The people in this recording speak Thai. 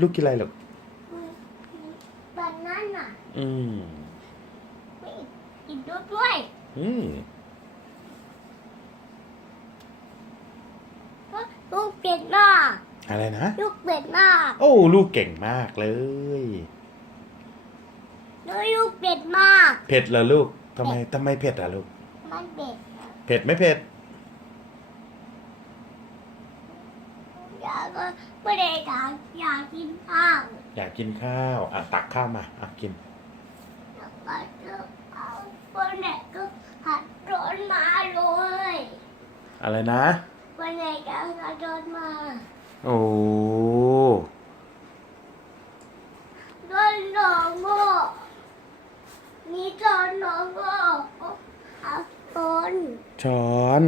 ลูกกินอะไรลูกบานาน่ะอืมกินด้วยด้วย อืมลูกเป็ดมาก อะไรนะ ลูกเป็ดมาก โอ้ ลูกเก่งมากเลยด้วยลูกเป็ดมาก เผ็ดเหรอลูกทำไมทำไมเผ็ดอะลูก มันเป็ด เผ็ดไม่เผ็ด อยากก็ไม่ได้อยากอยากกินข้าวอยากกินข้าว อะตักข้าวมาอะกินแล้วก็จะเอาวันไหนก็หัดร้อนมาเลยอะไรนะ วันไหนก็หัดร้อนมาโอ้ร้อนหนองโง่นี่ร้อนหนองโง่เอาต้นช้อน